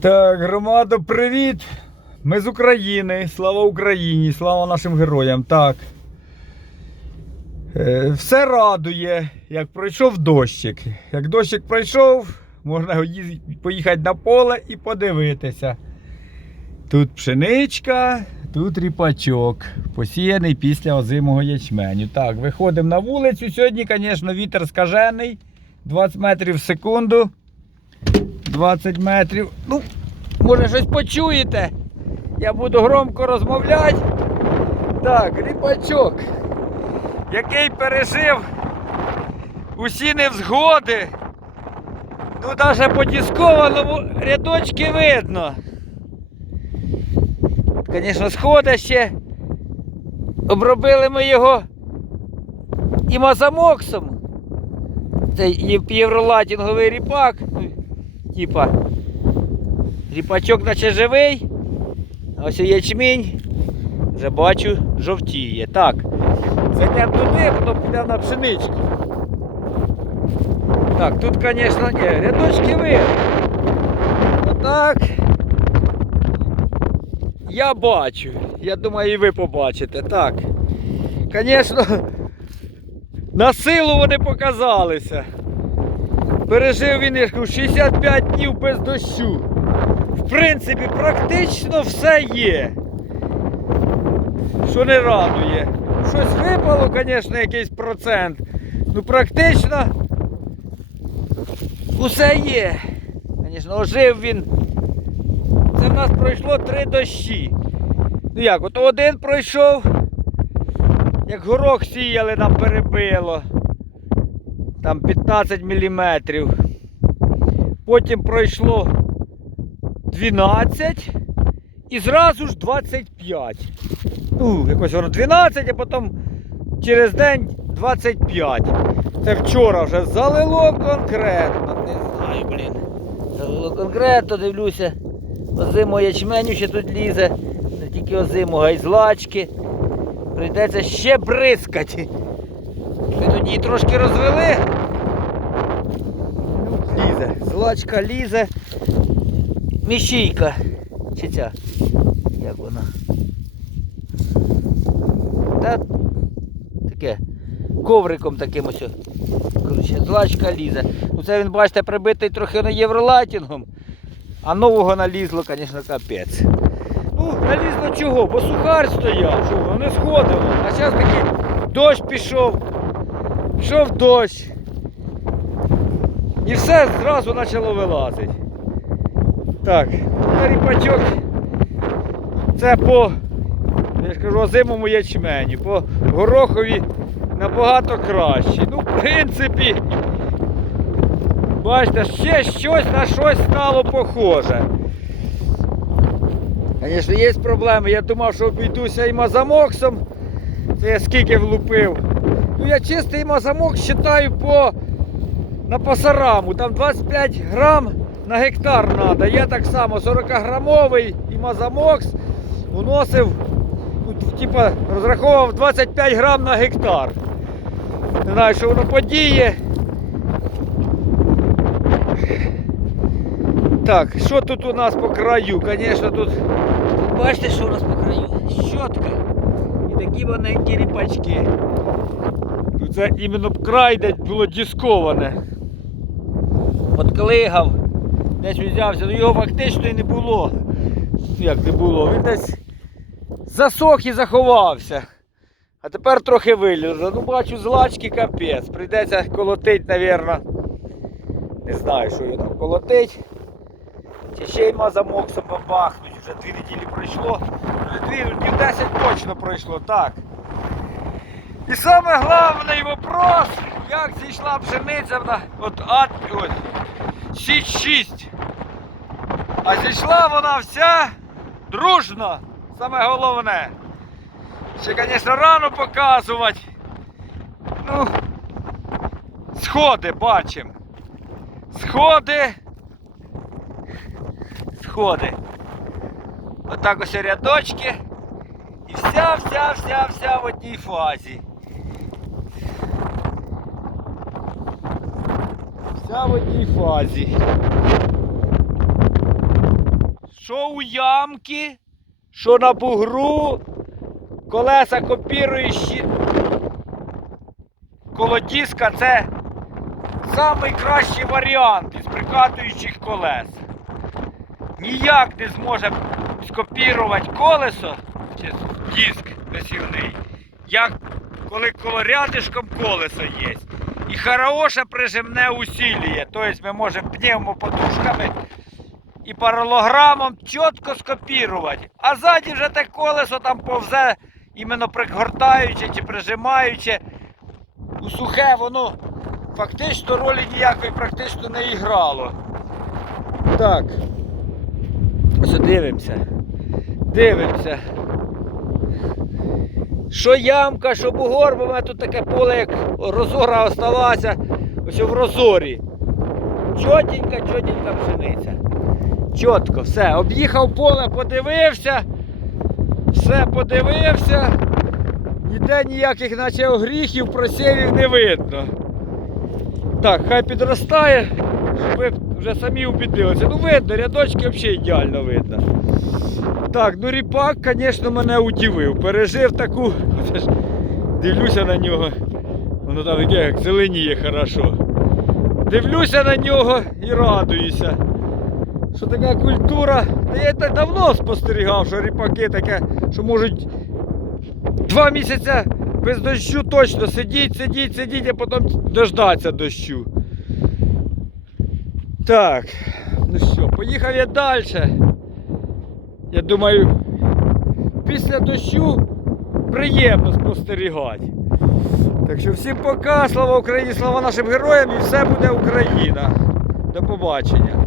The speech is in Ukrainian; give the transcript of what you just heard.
Так, громада, привіт! Ми з України. Слава Україні, слава нашим героям. Так. Е, Все радує, як пройшов дощик. Як дощик пройшов, можна поїхати на поле і подивитися. Тут пшеничка, тут ріпачок, посіяний після озимого ячменю. Так, виходимо на вулицю. Сьогодні, звісно, вітер скажений. 20 метрів в секунду. 20 метрів. Ну, може щось почуєте. Я буду громко розмовляти. Так, ріпачок, який пережив усі невзгоди. Ну, навіть по дискованому рядочки видно. Звісно, сходище. Обробили ми його і мазамоксом. Це євролатінговий ріпак. Типа. Ріпачок наче живий. Ось ячмінь. Вже бачу, жовтіє. Так. Зайдемо туди, потім підемо на пшеничку. Так, тут, звісно, ні, рядочки ви. Отак. Я бачу. Я думаю, і ви побачите. Так. Звісно, на силу вони показалися. Пережив він я кажу, 65 днів без дощу. В принципі, практично все є. Що не радує. Щось випало, звісно, якийсь процент. Ну практично усе є. Звісно, ожив він. Це в нас пройшло три дощі. Ну як, от один пройшов, як горох сіяли, нам перебило. Там 15 мм. Потім пройшло 12 і зразу ж 25. Ну, якось воно 12, а потім через день 25. Це вчора вже залило конкретно. Не знаю, блін. Залило конкретно, дивлюся. Озимо ячменю ще тут лізе. Не тільки озимого, а й злачки. Прийдеться ще бризкати. Ми тут її трошки розвели. Лізе. Злачка лізе. Міщійка. Чи ця? Як вона? Та таке. Ковриком таким ось. Коротше, злачка лізе. Ну це він, бачите, прибитий трохи на євролайтінгом. А нового налізло, звісно, капець. Ну, налізло чого? Бо сухар стояв, що воно не сходило. А зараз такий дощ пішов. Пішов дощ. І все зразу почало вилазити. Так, ріпачок. Це по, я кажу, озимому ячмені, по горохові набагато краще. Ну, в принципі, бачите, ще щось на щось стало похоже. Звісно, є проблеми. Я думав, що обійдуся і мазамоксом. Це я скільки влупив. Ну я чистий мазамок вважаю по на пасараму. Там 25 грам на гектар треба. Я так само 40 грамовий і мазамокс уносив, ну, типа розраховував 25 грам на гектар. Не знаю, що воно подіє. Так, що тут у нас по краю? Звісно, тут бачите, що у нас по краю? Щотка. І такі маленькі ріпачки. Це іменно край десь було дисковане. Подклигав, десь взявся, ну його фактично і не було. Ну, Як не було? Він десь засох і заховався. А тепер трохи виліз. Ну бачу злачки капець. Прийдеться колотить, мабуть. Не знаю, що його там колотить. Чи ще й мазамоксом бабахнуть. Вже дві неділі пройшло. Вже дві, днів 10 точно пройшло, так. І саме головний вопрос, як зійшла пшениця на от ад, ось, 6 А зійшла вона вся дружно, саме головне. Ще, звісно, рано показувати. Ну, сходи бачимо. Сходи. Сходи. Отак ось рядочки. І вся, вся, вся, вся в одній фазі. Вся в одній фазі. що у ямки, що на бугру, колеса копіруючі. Коло диска це найкращий варіант із прикатуючих колес. Ніяк не зможе скопірувати колесо чи диск висівний, як коли коло рядишком колесо є. І хороше прижимне усиліє. Тобто ми можемо пневмоподушками і паралограмом чітко скопірувати. А ззаді вже те колесо там повзе, іменно пригортаючи чи прижимаючи. У сухе воно фактично ролі ніякої практично не іграло. Так. Ось дивимося. Дивимося. Що ямка, що бугор, бо в мене тут таке поле, як розора осталася. Ось в розорі. Чотенька, чотенька пшениця. Чітко, все. Об'їхав поле, подивився. Все подивився. Ніде ніяких наче огріхів, просєвів не видно. Так, хай підростає, щоб ви вже самі убідилися. Ну видно, рядочки взагалі ідеально видно. Так, ну ріпак, звісно, мене удивив. Пережив таку. Дивлюся на нього. Воно там таке, як зеленіє хорошо. Дивлюся на нього і радуюся. Що така культура. Та я так давно спостерігав, що ріпаки таке, що можуть два місяці без дощу точно сидіть, сидіть, сидіть, а потім дождатися дощу. Так, ну що, поїхав я далі. Я думаю, після дощу приємно спостерігати. Так що всім пока, слава Україні, слава нашим героям і все буде Україна. До побачення.